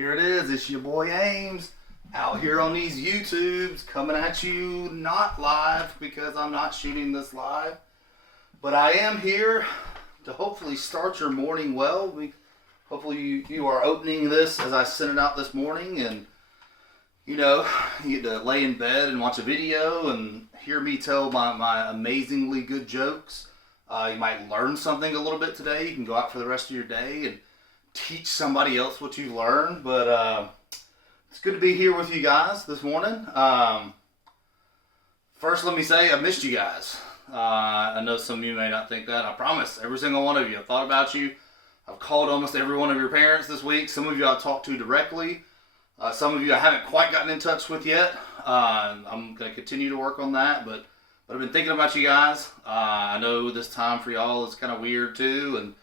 Here it is. It's your boy Ames out here on these YouTubes coming at you not live because I'm not shooting this live. But I am here to hopefully start your morning well. Hopefully you are opening this as I sent it out this morning, and you get to lay in bed and watch a video and hear me tell my amazingly good jokes. You might learn something a little bit today. You can go out for the rest of your day and teach somebody else what you learned. But it's good to be here with you guys this morning. First, let me say I missed you guys. I know some of you may not think that. I promise, every single one of you. I've thought about you. I've called almost every one of your parents this week. Some of you I've talked to directly. Some of you I haven't quite gotten in touch with yet. I'm going to continue to work on that, but I've been thinking about you guys. I know this time for y'all is kind of weird too, and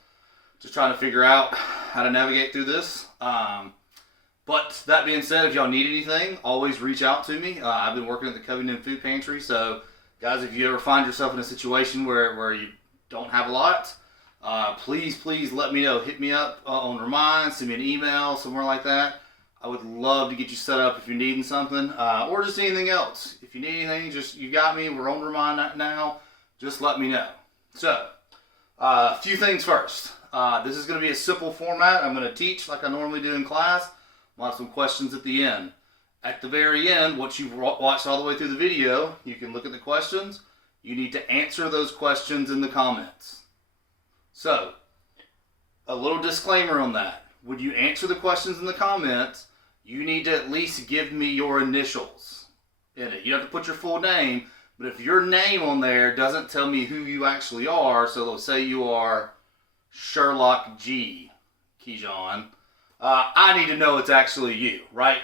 just trying to figure out how to navigate through this. But that being said, if y'all need anything, always reach out to me. I've been working at the Covington Food Pantry, so guys, if you ever find yourself in a situation where you don't have a lot, please let me know. Hit me up on Remind, send me an email, somewhere like that. I would love to get you set up if you're needing something, or just anything else. If you need anything, you got me. We're on Remind now. Just let me know. So, a few things first. This is going to be a simple format. I'm going to teach like I normally do in class. I'll have some questions at the end. At the very end, once you've watched all the way through the video, you can look at the questions. You need to answer those questions in the comments. So, a little disclaimer on that. When you answer the questions in the comments, you need to at least give me your initials in it. You don't have to put your full name, but if your name on there doesn't tell me who you actually are, so let's say you are Sherlock G. Keyjon, I need to know it's actually you, right?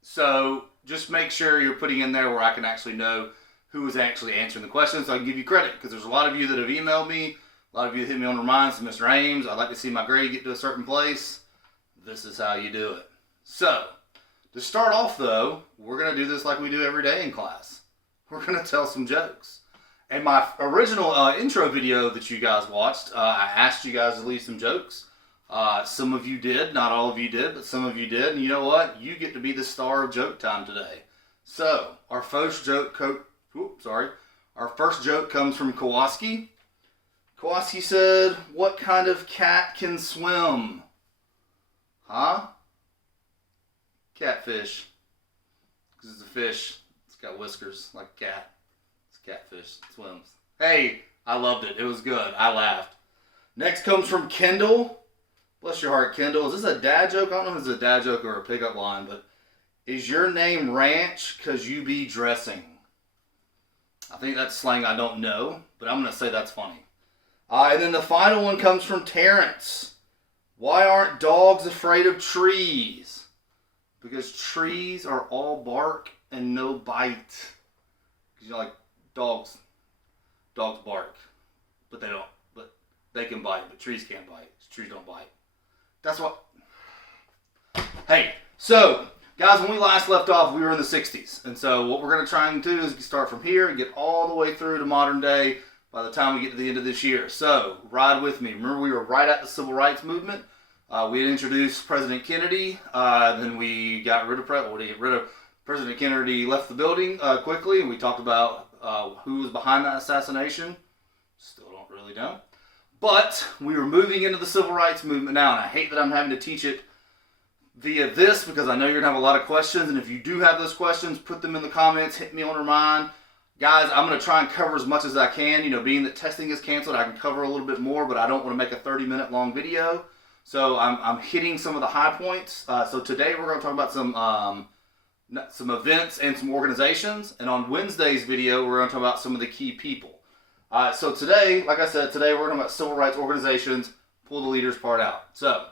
So just make sure you're putting in there where I can actually know who is actually answering the questions so I can give you credit, because there's a lot of you that have emailed me. A lot of you hit me on Reminds, Mr. Ames, I'd like to see my grade get to a certain place. This is how you do it. So, to start off though, we're going to do this like we do every day in class. We're going to tell some jokes. In my original intro video that you guys watched, I asked you guys to leave some jokes. Some of you did, not all of you did, but some of you did. And you know what? You get to be the star of joke time today. So, our first joke comes from Kowalski. Kowalski said, "What kind of cat can swim?" Huh? Catfish. Because it's a fish. It's got whiskers like a cat. It's a catfish. It swims. Hey, I loved it. It was good. I laughed. Next comes from Kendall. Bless your heart, Kendall. Is this a dad joke? I don't know if it's a dad joke or a pickup line, but is your name Ranch because you be dressing? I think that's slang I don't know, but I'm going to say that's funny. And then the final one comes from Terrence. Why aren't dogs afraid of trees? Because trees are all bark and no bite. Because like dogs bark, but they don't. But they can bite, but trees can't bite. Trees don't bite. That's what. Hey, so guys, when we last left off, we were in the 60s, and so what we're going to try and do is start from here and get all the way through to modern day by the time we get to the end of this year. So, ride with me. Remember, we were right at the Civil Rights Movement. We had introduced President Kennedy. Then we got rid of President Kennedy. Left the building quickly, and we talked about who was behind that assassination. Still don't really know. But we were moving into the Civil Rights Movement now, and I hate that I'm having to teach it via this because I know you're going to have a lot of questions, and if you do have those questions, put them in the comments. Hit me on Remind. Guys, I'm going to try and cover as much as I can. Being that testing is canceled, I can cover a little bit more, but I don't want to make a 30-minute long video. So I'm hitting some of the high points. So today we're going to talk about some events and some organizations. And on Wednesday's video, we're going to talk about some of the key people. So today, like I said, we're talking about civil rights organizations. Pull the leaders part out. So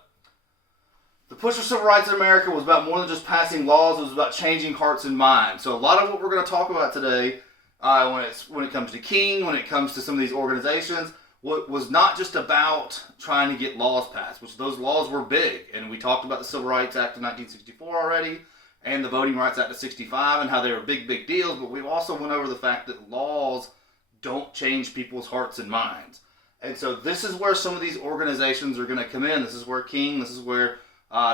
the push for civil rights in America was about more than just passing laws. It was about changing hearts and minds. So a lot of what we're going to talk about today, when it comes to King, when it comes to some of these organizations, was not just about trying to get laws passed, which those laws were big. And we talked about the Civil Rights Act of 1964 already, and the Voting Rights Act of 65, and how they were big deals. But we also went over the fact that laws don't change people's hearts and minds. And so this is where some of these organizations are going to come in. This is where King, this is where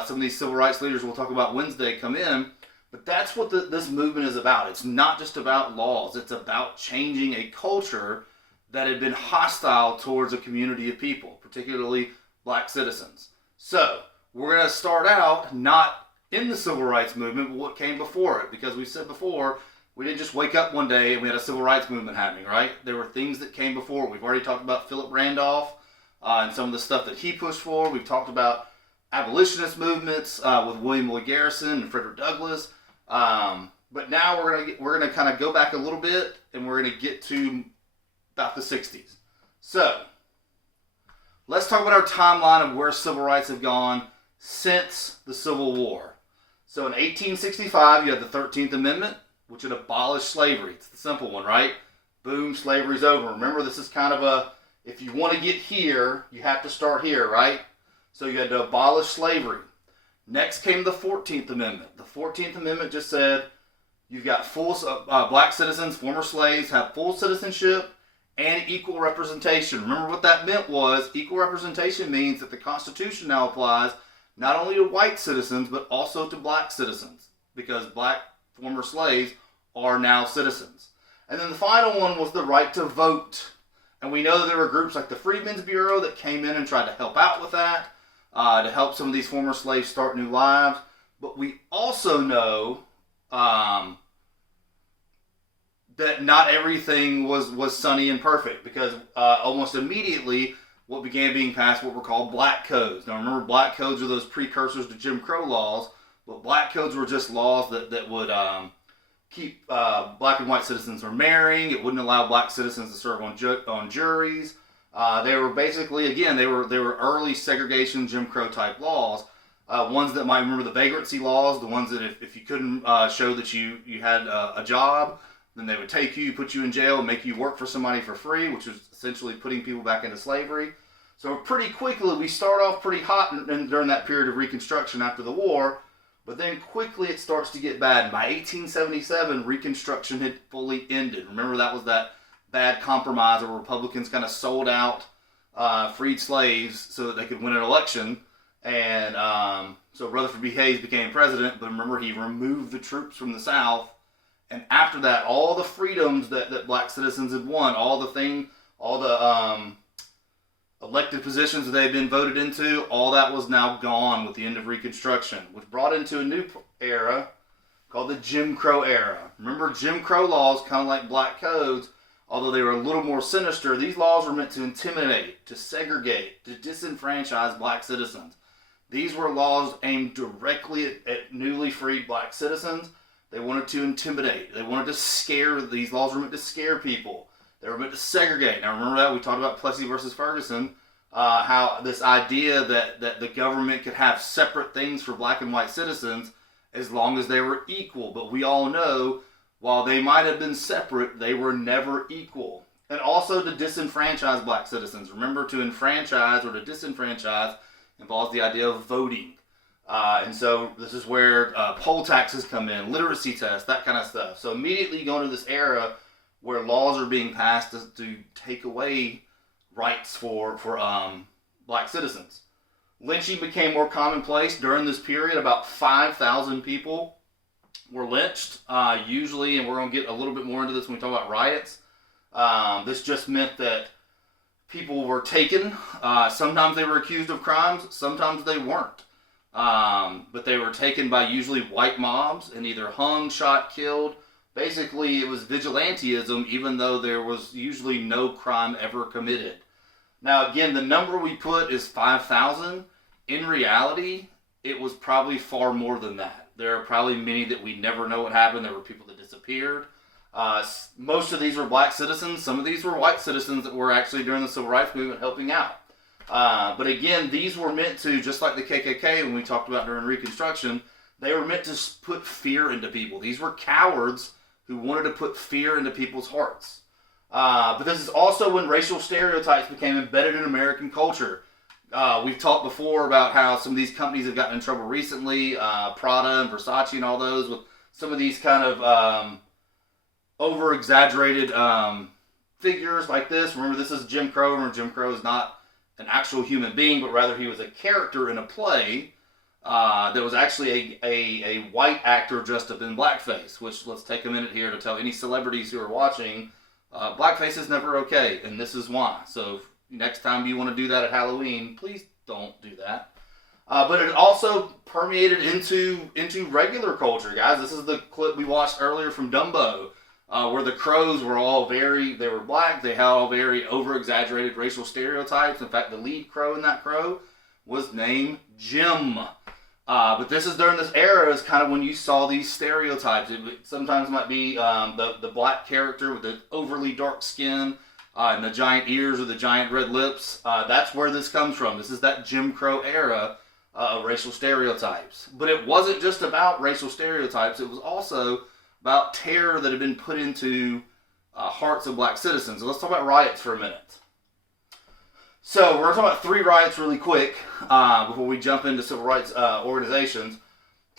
Some of these civil rights leaders we'll talk about Wednesday come in. But that's what this movement is about. It's not just about laws. It's about changing a culture that had been hostile towards a community of people, particularly black citizens. So we're going to start out not in the civil rights movement, but what came before it. Because we said before, we didn't just wake up one day and we had a civil rights movement happening, right? There were things that came before. We've already talked about Philip Randolph and some of the stuff that he pushed for. We've talked about abolitionist movements with William Lloyd Garrison and Frederick Douglass. But now we're gonna kind of go back a little bit, and we're gonna get to about the 60s. So let's talk about our timeline of where civil rights have gone since the Civil War. So in 1865, you had the 13th Amendment, which had abolished slavery. It's the simple one, right? Boom, slavery's over. Remember, this is kind of if you want to get here, you have to start here, right? So you had to abolish slavery. Next came the 14th Amendment. The 14th Amendment just said you've got full black citizens, former slaves, have full citizenship and equal representation. Remember what that meant was equal representation means that the Constitution now applies not only to white citizens but also to black citizens, because black former slaves are now citizens. And then the final one was the right to vote. And we know that there were groups like the Freedmen's Bureau that came in and tried to help out with that. To help some of these former slaves start new lives. But we also know that not everything was sunny and perfect, because almost immediately what began being passed what were called black codes. Now remember, black codes are those precursors to Jim Crow laws, but black codes were just laws that would keep black and white citizens from marrying. It wouldn't allow black citizens to serve on juries. They were basically, again, they were early segregation Jim Crow type laws. Ones that might remember the vagrancy laws, the ones that if you couldn't show that you had a job, then they would take you, put you in jail, and make you work for somebody for free, which was essentially putting people back into slavery. So pretty quickly, we start off pretty hot during that period of Reconstruction after the war, but then quickly it starts to get bad. And by 1877, Reconstruction had fully ended. Remember, that was that bad compromise where Republicans kind of sold out freed slaves so that they could win an election. And so Rutherford B. Hayes became president, but remember, he removed the troops from the South. And after that, all the freedoms that black citizens had won, all the elected positions that they had been voted into, all that was now gone with the end of Reconstruction, which brought into a new era called the Jim Crow era. Remember, Jim Crow laws, kind of like black codes, although they were a little more sinister, these laws were meant to intimidate, to segregate, to disenfranchise black citizens. These were laws aimed directly at newly freed black citizens. They wanted to intimidate. They wanted to scare. These laws were meant to scare people. They were meant to segregate. Now remember that we talked about Plessy versus Ferguson, how this idea that the government could have separate things for black and white citizens as long as they were equal. But we all know, while they might have been separate, they were never equal. And also to disenfranchise black citizens. Remember, to enfranchise or to disenfranchise involves the idea of voting. And so this is where poll taxes come in, literacy tests, that kind of stuff. So immediately you go into this era where laws are being passed to take away rights for black citizens. Lynching became more commonplace during this period. About 5,000 people were lynched, usually, and we're going to get a little bit more into this when we talk about riots. This just meant that people were taken. Sometimes they were accused of crimes, sometimes they weren't. But they were taken by usually white mobs and either hung, shot, killed. Basically, it was vigilantism, even though there was usually no crime ever committed. Now, again, the number we put is 5,000. In reality, it was probably far more than that. There are probably many that we never know what happened. There were people that disappeared. Most of these were black citizens. Some of these were white citizens that were actually during the Civil Rights Movement helping out. But again, these were meant to, just like the KKK when we talked about during Reconstruction, they were meant to put fear into people. These were cowards who wanted to put fear into people's hearts. But this is also when racial stereotypes became embedded in American culture. We've talked before about how some of these companies have gotten in trouble recently, Prada and Versace and all those, with some of these kind of over-exaggerated figures like this. Remember, this is Jim Crow. Remember, Jim Crow is not an actual human being, but rather he was a character in a play. There was actually a white actor dressed up in blackface, which, let's take a minute here to tell any celebrities who are watching, blackface is never okay, and this is why. So next time you want to do that at Halloween, please don't do that. But it also permeated into regular culture, guys. This is the clip we watched earlier from Dumbo, where the crows were all they were black, they had all very over-exaggerated racial stereotypes. In fact, the lead crow in that crow was named Jim. But this is during this era, is kind of when you saw these stereotypes. It sometimes might be the black character with the overly dark skin and the giant ears or the giant red lips. That's where this comes from. This is that Jim Crow era of racial stereotypes. But it wasn't just about racial stereotypes. It was also about terror that had been put into hearts of black citizens. So let's talk about riots for a minute. So we're going to talk about 3 riots really quick before we jump into civil rights organizations.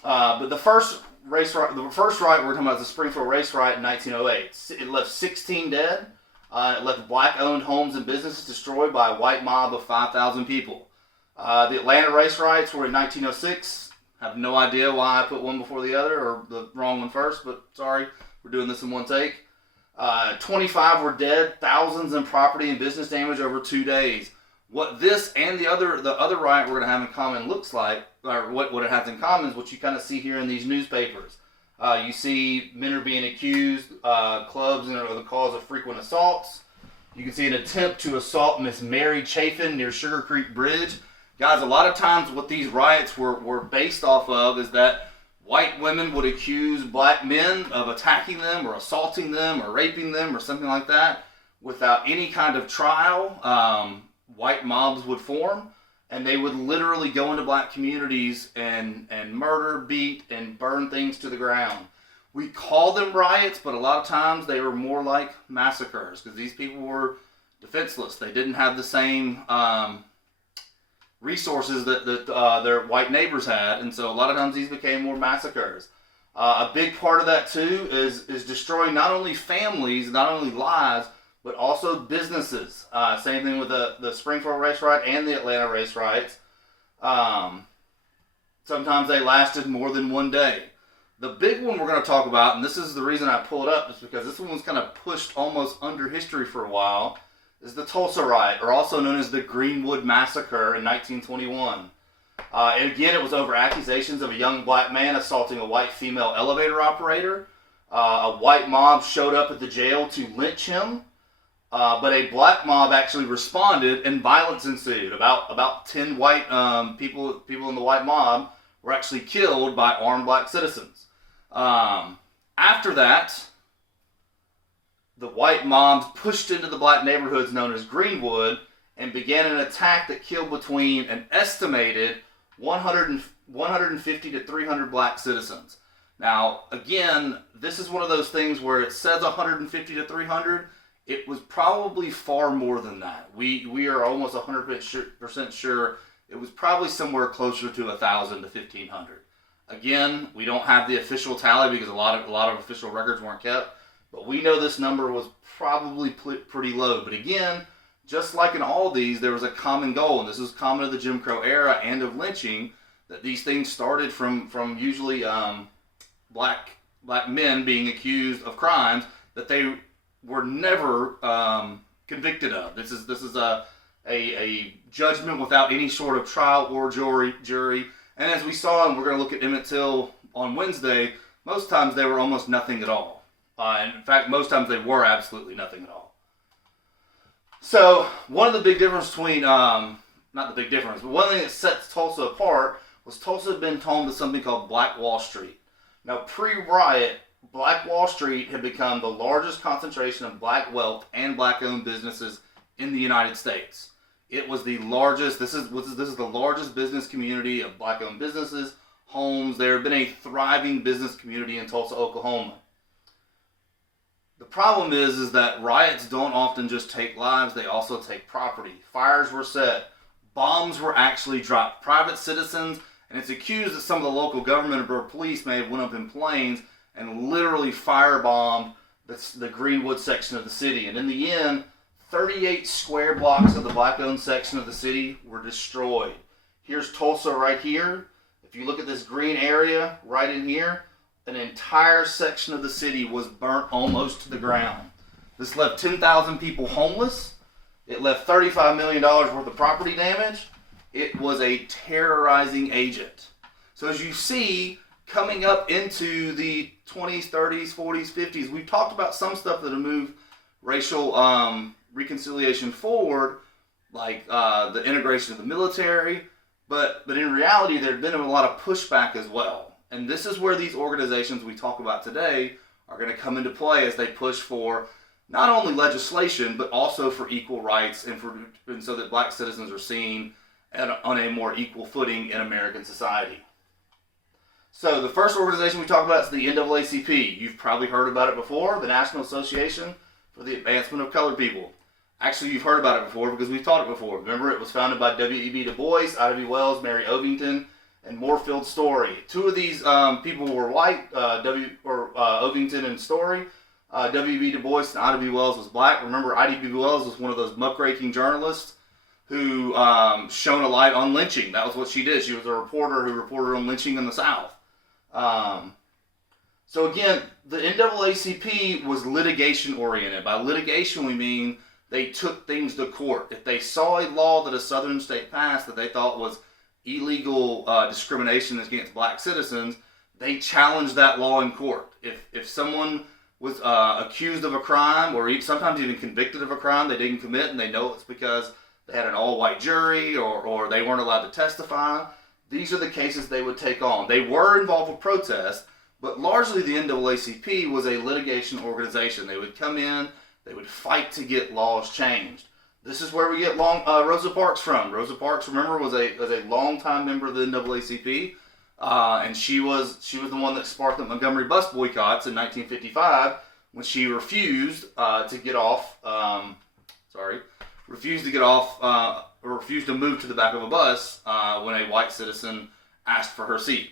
But the first riot we're talking about is the Springfield Race Riot in 1908. It left 16 dead. It left black-owned homes and businesses destroyed by a white mob of 5,000 people. The Atlanta race riots were in 1906. I have no idea why I put one before the other, or the wrong one first, but sorry, we're doing this in one take. 25 were dead, thousands in property and business damage over 2 days. What this and the other riot we're going to have in common looks like, or what it has in common, is what you kind of see here in these newspapers. You see men are being accused, clubs are the cause of frequent assaults. You can see an attempt to assault Miss Mary Chafin near Sugar Creek Bridge. Guys, a lot of times what these riots were based off of is that white women would accuse black men of attacking them or assaulting them or raping them or something like that without any kind of trial. White mobs would form, and they would literally go into black communities and murder, beat, and burn things to the ground. We call them riots, but a lot of times they were more like massacres because these people were defenseless. They didn't have the same resources that their white neighbors had, and so a lot of times these became more massacres. A big part of that too is destroying not only families, not only lives, but also businesses. Same thing with the Springfield Race Riot and the Atlanta Race Riots. Sometimes they lasted more than 1 day. The big one we're going to talk about, and this is the reason I pull it up, is because this one was kind of pushed almost under history for a while, is the Tulsa Riot, or also known as the Greenwood Massacre in 1921. And again, it was over accusations of a young black man assaulting a white female elevator operator. A white mob showed up at the jail to lynch him, but a black mob actually responded and violence ensued. About 10 white people in the white mob were actually killed by armed black citizens. After that, the white mobs pushed into the black neighborhoods known as Greenwood and began an attack that killed between an estimated 150 to 300 black citizens. Now, again, this is one of those things where it says 150 to 300. It was probably far more than that. We are almost 100% sure it was probably somewhere closer to 1,000 to 1,500. Again, we don't have the official tally because a lot of official records weren't kept. But we know this number was probably pretty low. But again, just like in all these, there was a common goal. And this was common to the Jim Crow era and of lynching, that these things started from usually black men being accused of crimes that they were never convicted of. This is a judgment without any sort of trial or jury. And as we saw, and we're going to look at Emmett Till on Wednesday, most times they were almost nothing at all. And in fact, most times they were absolutely nothing at all. So one of the big difference between, not the big difference, but one thing that sets Tulsa apart was Tulsa had been home to something called Black Wall Street. Now, pre-riot, Black Wall Street had become the largest concentration of black wealth and black-owned businesses in the United States. It was the largest. This is the largest business community of black-owned businesses, homes. There had been a thriving business community in Tulsa, Oklahoma. The problem is that riots don't often just take lives, they also take property. Fires were set, bombs were actually dropped. Private citizens, and it's accused that some of the local government or police may have went up in planes and literally firebombed the Greenwood section of the city. And in the end, 38 square blocks of the black-owned section of the city were destroyed. Here's Tulsa right here. If If you look at this green area right in here, an entire section of the city was burnt almost to the ground. This left 10,000 people homeless. It left $35 million worth of property damage. It was a terrorizing agent. So as you see, coming up into the 20s, 30s, 40s, 50s, we've talked about some stuff that will move racial reconciliation forward, like the integration of the military, but in reality, there had been a lot of pushback as well. And this is where these organizations we talk about today are going to come into play as they push for not only legislation, but also for equal rights and so that black citizens are seen on a more equal footing in American society. So the first organization we talk about is the NAACP. You've probably heard about it before, the National Association for the Advancement of Colored People. Actually, you've heard about it before because we've taught it before. Remember, it was founded by W.E.B. Du Bois, Ida B. Wells, Mary Ovington, and Moorfield Story. Two of these people were white, Ovington and Story. W.E.B. Du Bois and Ida B. Wells was black. Remember, Ida B. Wells was one of those muckraking journalists who shone a light on lynching. That was what she did. She was a reporter who reported on lynching in the South. So again, the NAACP was litigation oriented. By litigation, we mean they took things to court. If they saw a law that a southern state passed that they thought was illegal discrimination against black citizens, they challenged that law in court. If someone was accused of a crime or sometimes even convicted of a crime they didn't commit and they know it's because they had an all-white jury or they weren't allowed to testify, these are the cases they would take on. They were involved with protest, but largely the NAACP was a litigation organization. They would come in, they would fight to get laws changed. This is where we get Rosa Parks from. Rosa Parks, remember, was a longtime member of the NAACP, and she was the one that sparked the Montgomery bus boycotts in 1955 when she refused to move to the back of a bus when a white citizen asked for her seat.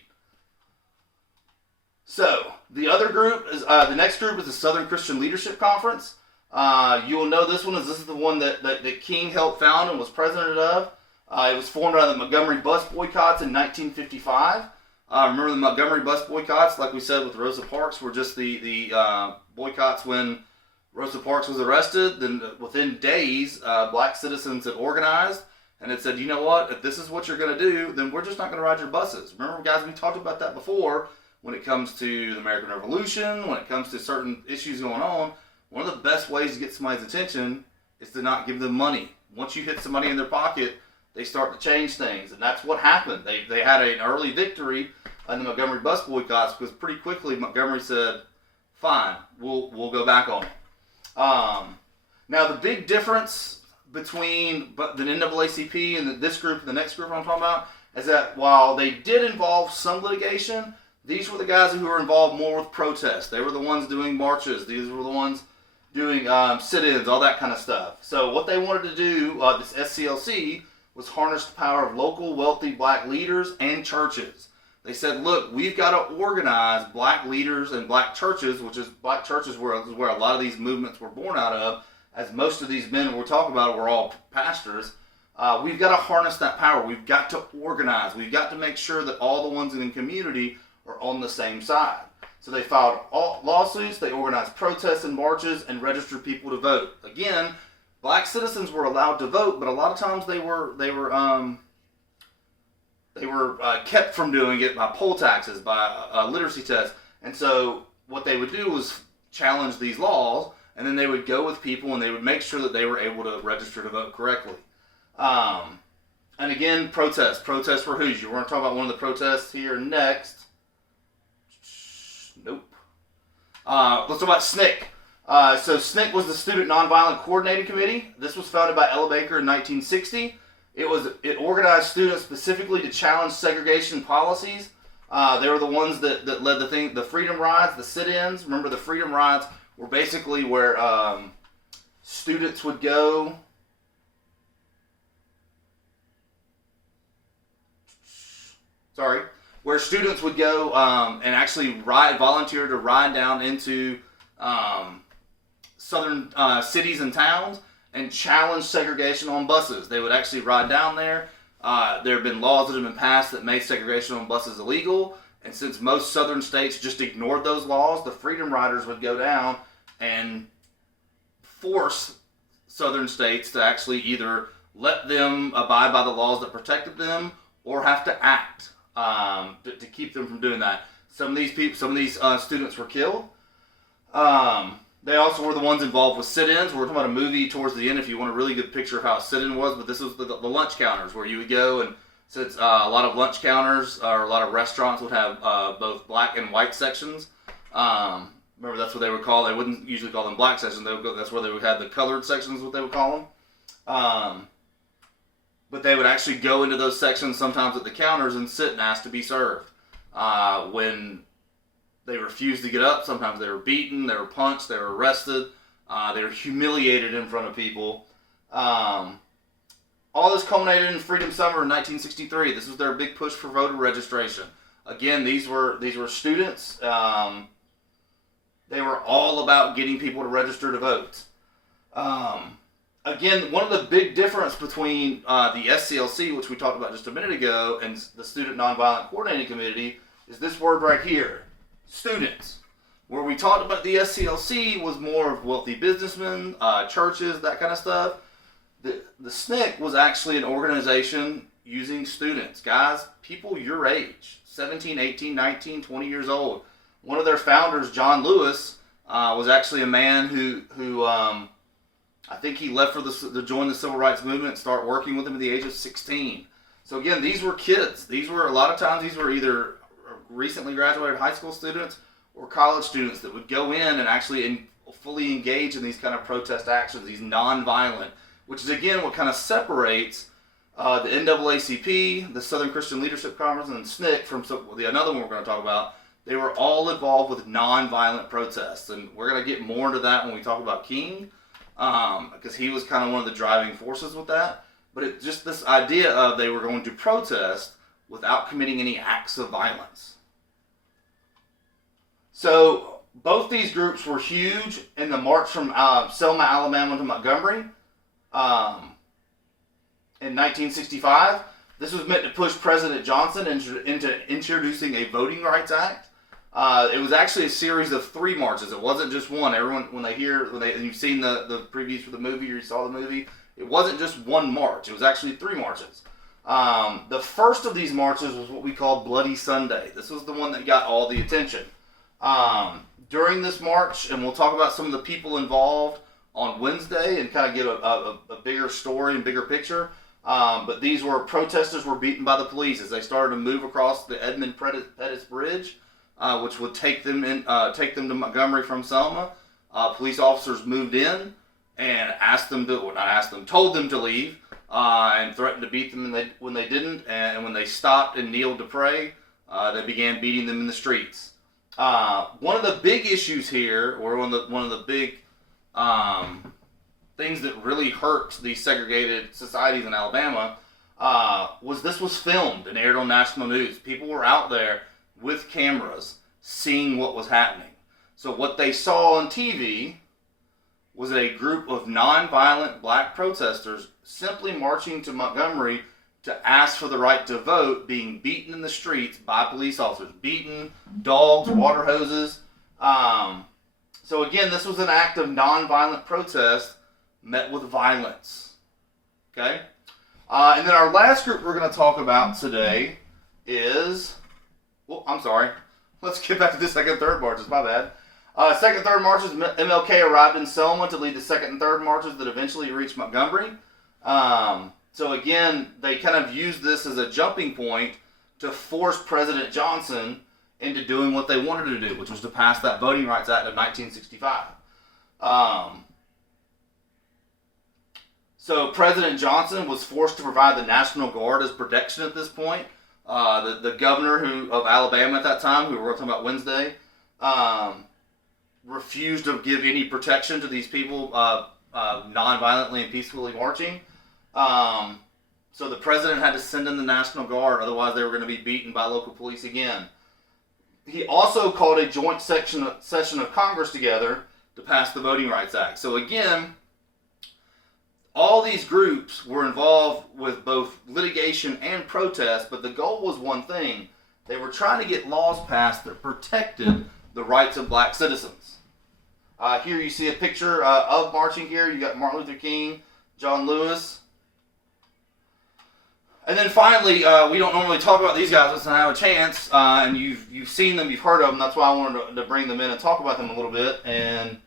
So the other group is the next group is the Southern Christian Leadership Conference. You will know this one as this is the one that King helped found and was president of. It was formed out of the Montgomery bus boycotts in 1955. Remember the Montgomery bus boycotts, like we said with Rosa Parks, were just the boycotts when Rosa Parks was arrested. Then within days, black citizens had organized and had said, you know what, if this is what you're going to do, then we're just not going to ride your buses. Remember, guys, we talked about that before when it comes to the American Revolution, when it comes to certain issues going on. One of the best ways to get somebody's attention is to not give them money. Once you hit somebody in their pocket, they start to change things. And that's what happened. They had an early victory in the Montgomery bus boycotts because pretty quickly Montgomery said, fine, we'll go back on it. Now the big difference between the NAACP and this group and the next group I'm talking about is that while they did involve some litigation, these were the guys who were involved more with protests. They were the ones doing marches. These were the ones doing sit-ins, all that kind of stuff. So what they wanted to do, this SCLC, was harness the power of local wealthy black leaders and churches. They said, look, we've got to organize black leaders and black churches, which is black churches where a lot of these movements were born out of, as most of these men we're talking about were all pastors. We've got to harness that power. We've got to organize. We've got to make sure that all the ones in the community are on the same side. So they filed lawsuits, they organized protests and marches, and registered people to vote. Again, black citizens were allowed to vote, but a lot of times they were kept from doing it by poll taxes, by literacy tests. And so what they would do was challenge these laws, and then they would go with people and they would make sure that they were able to register to vote correctly. And again, protests for Hoosier. We're going to talk about one of the protests here next. Nope. Let's talk about SNCC. So SNCC was the Student Nonviolent Coordinating Committee. This was founded by Ella Baker in 1960. It organized students specifically to challenge segregation policies. They were the ones that led the freedom rides, the sit-ins. Remember, the freedom rides were basically where students would go. Where students would go and actually volunteer to ride down into southern cities and towns and challenge segregation on buses. They would actually ride down there, There have been laws that have been passed that made segregation on buses illegal, and since most southern states just ignored those laws, the Freedom Riders would go down and force southern states to actually either let them abide by the laws that protected them or have to act to keep them from doing that. Some of these students were killed. They also were the ones involved with sit-ins. We're talking about a movie towards the end if you want a really good picture of how a sit-in was, but this was the lunch counters where you would go, and since a lot of lunch counters or a lot of restaurants would have both black and white sections. Remember, that's what they would call. They wouldn't usually call them black sections. That's where they would have the colored sections, what they would call them. But they would actually go into those sections sometimes at the counters and sit and ask to be served. When they refused to get up, sometimes they were beaten, they were punched, they were arrested, they were humiliated in front of people. All this culminated in Freedom Summer in 1963. This was their big push for voter registration. Again, these were students. They were all about getting people to register to vote. Again, one of the big difference between the SCLC, which we talked about just a minute ago, and the Student Nonviolent Coordinating Committee is this word right here, students. Where we talked about the SCLC was more of wealthy businessmen, churches, that kind of stuff. The SNCC was actually an organization using students. Guys, people your age, 17, 18, 19, 20 years old. One of their founders, John Lewis, was actually a man who I think he left to join the civil rights movement and start working with them at the age of 16. So again, these were kids. These were either recently graduated high school students or college students that would go in and actually fully engage in these kind of protest actions, these non-violent, which is again what kind of separates the NAACP, the Southern Christian Leadership Conference, and SNCC from another one we're going to talk about. They were all involved with non-violent protests, and we're going to get more into that when we talk about King, because he was kind of one of the driving forces with that. But it's just this idea of they were going to protest without committing any acts of violence. So both these groups were huge in the march from Selma, Alabama to Montgomery in 1965. This was meant to push President Johnson into introducing a Voting Rights Act. It was actually a series of 3 marches. It wasn't just one. Everyone, and you've seen the previews for the movie or you saw the movie, it wasn't just one march. It was actually 3 marches. The first of these marches was what we call Bloody Sunday. This was the one that got all the attention. During this march, and we'll talk about some of the people involved on Wednesday and kind of get a bigger story and bigger picture. But these protesters were beaten by the police as they started to move across the Edmund Pettus Bridge, which would take them to Montgomery from Selma. Police officers moved in and told them to leave, and threatened to beat them when they didn't. And when they stopped and kneeled to pray, they began beating them in the streets. One of the big issues here, or one of the big things that really hurt these segregated societies in Alabama, this was filmed and aired on national news. People were out there with cameras seeing what was happening. So what they saw on TV was a group of non-violent black protesters simply marching to Montgomery to ask for the right to vote, being beaten in the streets by police officers. Beaten, dogs, water hoses. So again, this was an act of non-violent protest met with violence. Okay? And then our last group we're going to talk about today is... Well, I'm sorry. Let's get back to the second and third marches. My bad. Second and third marches, MLK arrived in Selma to lead the second and third marches that eventually reached Montgomery. So again, they kind of used this as a jumping point to force President Johnson into doing what they wanted to do, which was to pass that Voting Rights Act of 1965. So President Johnson was forced to provide the National Guard as protection at this point. The governor of Alabama at that time, who we were talking about Wednesday, refused to give any protection to these people non-violently and peacefully marching. So the president had to send in the National Guard, otherwise they were going to be beaten by local police again. He also called a joint session of Congress together to pass the Voting Rights Act. So again, all these groups were involved with both litigation retaliation and protest, but the goal was one thing. They were trying to get laws passed that protected the rights of black citizens. Here you see a picture of marching here. You got Martin Luther King, John Lewis. And then finally, we don't normally talk about these guys, but I have a chance, and you've seen them, you've heard of them. That's why I wanted to bring them in and talk about them a little bit. And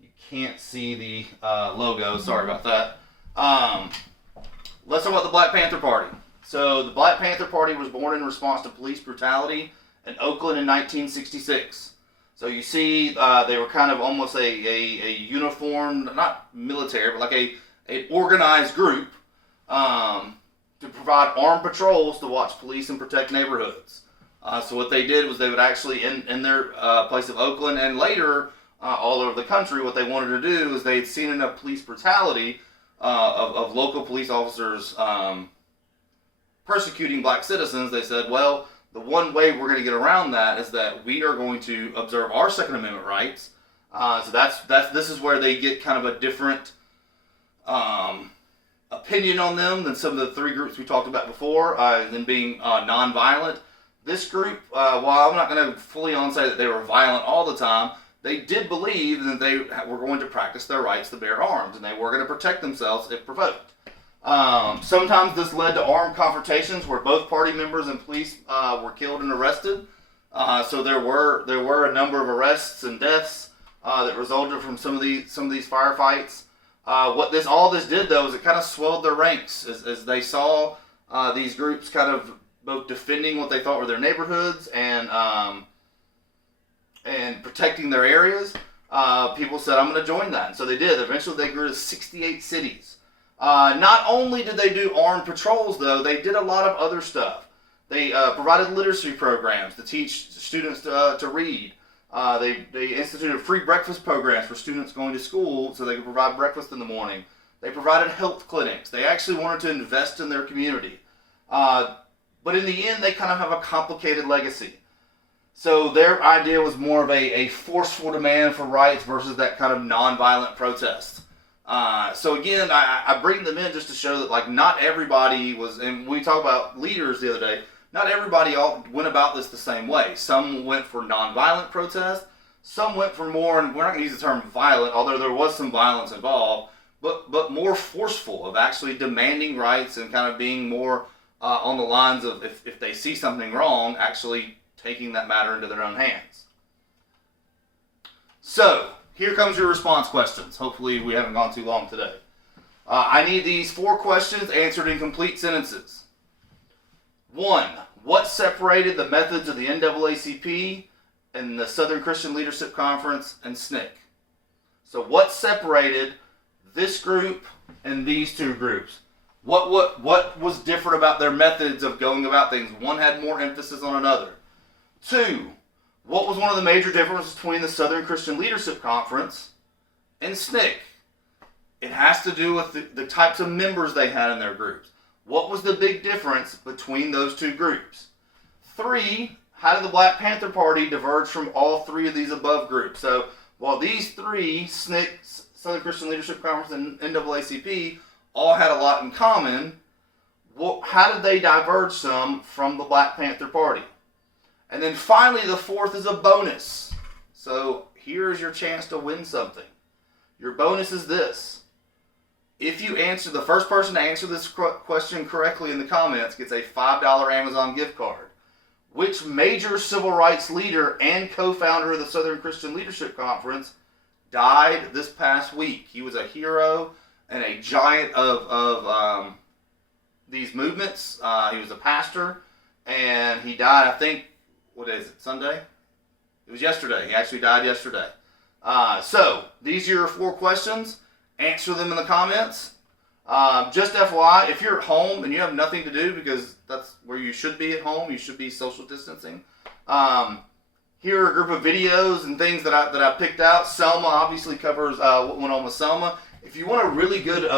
you can't see the logo. Sorry about that. Let's talk about the Black Panther Party. So the Black Panther Party was born in response to police brutality in Oakland in 1966. So you see, they were kind of almost a uniformed, not military, but like an organized group to provide armed patrols to watch police and protect neighborhoods. So what they did was they would actually, in their place of Oakland and later all over the country, what they wanted to do is they had seen enough police brutality of local police officers persecuting black citizens. They said, well, the one way we're going to get around that is that we are going to observe our Second Amendment rights. So this is where they get kind of a different opinion on them than some of the three groups we talked about before, them being nonviolent. This group, while I'm not going to fully say that they were violent all the time, they did believe that they were going to practice their rights to bear arms, and they were going to protect themselves if provoked. Sometimes this led to armed confrontations where both party members and police were killed and arrested. So there were a number of arrests and deaths that resulted from some of these firefights. What all this did though is it kind of swelled their ranks as they saw these groups kind of both defending what they thought were their neighborhoods and protecting their areas. People said, I'm going to join that. And so they did. Eventually they grew to 68 cities. Not only did they do armed patrols, though, they did a lot of other stuff. They provided literacy programs to teach students to read. They instituted free breakfast programs for students going to school so they could provide breakfast in the morning. They provided health clinics. They actually wanted to invest in their community. But in the end, they kind of have a complicated legacy. So their idea was more of a forceful demand for rights versus that kind of nonviolent protest. So again, I bring them in just to show that like not everybody was, and we talked about leaders the other day, not everybody all went about this the same way. Some went for nonviolent protest, some went for more, and we're not going to use the term violent, although there was some violence involved, but more forceful of actually demanding rights and kind of being more on the lines of if they see something wrong, actually taking that matter into their own hands. So, here comes your response questions. Hopefully we haven't gone too long today. I need these 4 questions answered in complete sentences. 1. What separated the methods of the NAACP and the Southern Christian Leadership Conference and SNCC? So what separated this group and these two groups? What was different about their methods of going about things? One had more emphasis on another. 2. What was one of the major differences between the Southern Christian Leadership Conference and SNCC? It has to do with the types of members they had in their groups. What was the big difference between those two groups? 3. How did the Black Panther Party diverge from all 3 of these above groups? So while these 3, SNCC, Southern Christian Leadership Conference, and NAACP, all had a lot in common, how did they diverge some from the Black Panther Party? And then finally, the 4th is a bonus. So here's your chance to win something. Your bonus is this. If you answer, the first person to answer this question correctly in the comments gets a $5 Amazon gift card. Which major civil rights leader and co-founder of the Southern Christian Leadership Conference died this past week? He was a hero and a giant of these movements. He was a pastor, and he died, I think, what is it, Sunday? It was yesterday. He actually died yesterday. So, these are your 4 questions. Answer them in the comments. Just FYI, if you're at home and you have nothing to do, because that's where you should be at home, you should be social distancing. Here are a group of videos and things that I picked out. Selma obviously covers what went on with Selma. If you want a really good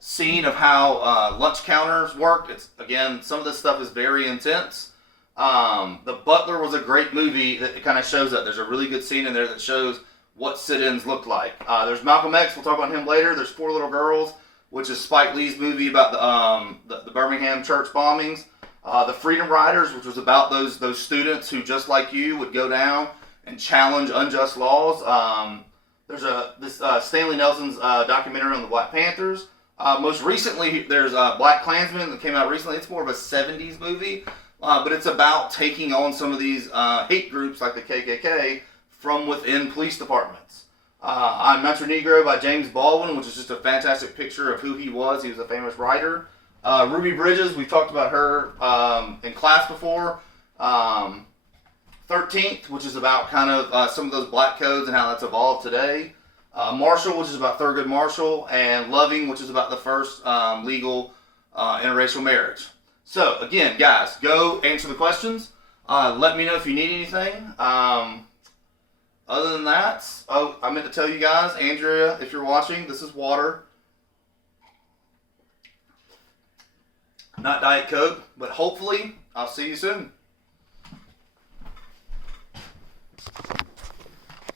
scene of how lunch counters worked, again, some of this stuff is very intense. The Butler was a great movie that kind of shows that. There's a really good scene in there that shows what sit-ins look like. There's Malcolm X. We'll talk about him later. There's 4 little girls. which is Spike Lee's movie about the Birmingham church bombings. The Freedom Riders, which was about those students who, just like you, would go down and challenge unjust laws. There's this Stanley Nelson's documentary on the Black Panthers. Most recently, there's Black Klansman that came out recently. It's more of a 70s movie, but it's about taking on some of these hate groups like the KKK from within police departments. I'm Montenegro by James Baldwin, which is just a fantastic picture of who he was. He was a famous writer. Ruby Bridges, we talked about her in class before. 13th, which is about kind of some of those black codes and how that's evolved today. Marshall, which is about Thurgood Marshall. And Loving, which is about the first legal interracial marriage. So, again, guys, go answer the questions. Let me know if you need anything. Other than that, I meant to tell you guys, Andrea, if you're watching, this is water. Not Diet Coke, but hopefully I'll see you soon.